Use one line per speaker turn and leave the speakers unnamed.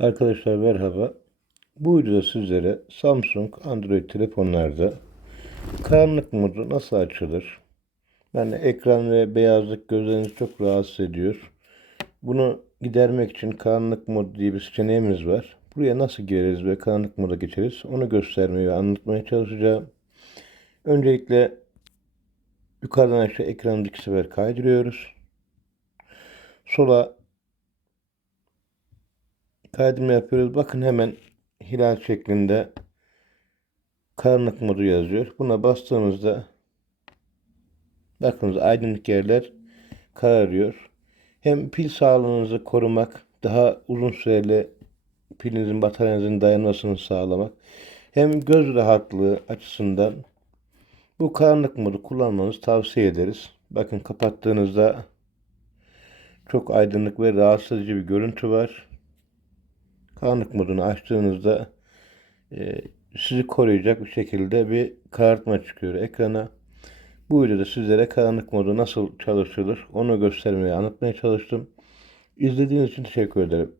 Arkadaşlar merhaba. Bu videoda sizlere Samsung Android telefonlarda karanlık modu nasıl açılır? Yani ekran ve beyazlık gözlerinizi çok rahatsız ediyor. Bunu gidermek için karanlık mod diye bir seçeneğimiz var. Buraya nasıl gireriz ve karanlık moda geçeriz onu göstermeye ve anlatmaya çalışacağım. Öncelikle yukarıdan aşağı ekranı iki sefer kaydırıyoruz. Sola kaydırma yapıyoruz. Bakın hemen hilal şeklinde karanlık modu yazıyor. Buna bastığımızda bakınız aydınlık yerler kararıyor. Hem pil sağlığınızı korumak, daha uzun süreli pilinizin bataryanızın dayanmasını sağlamak, hem göz rahatlığı açısından bu karanlık modu kullanmanızı tavsiye ederiz. Bakın kapattığınızda çok aydınlık ve rahatsız edici bir görüntü var. Karanlık modunu açtığınızda e, sizi koruyacak bir şekilde bir karartma çıkıyor ekrana. Bu videoda sizlere karanlık modu nasıl çalışılır onu göstermeye, anlatmaya çalıştım. İzlediğiniz için teşekkür ederim.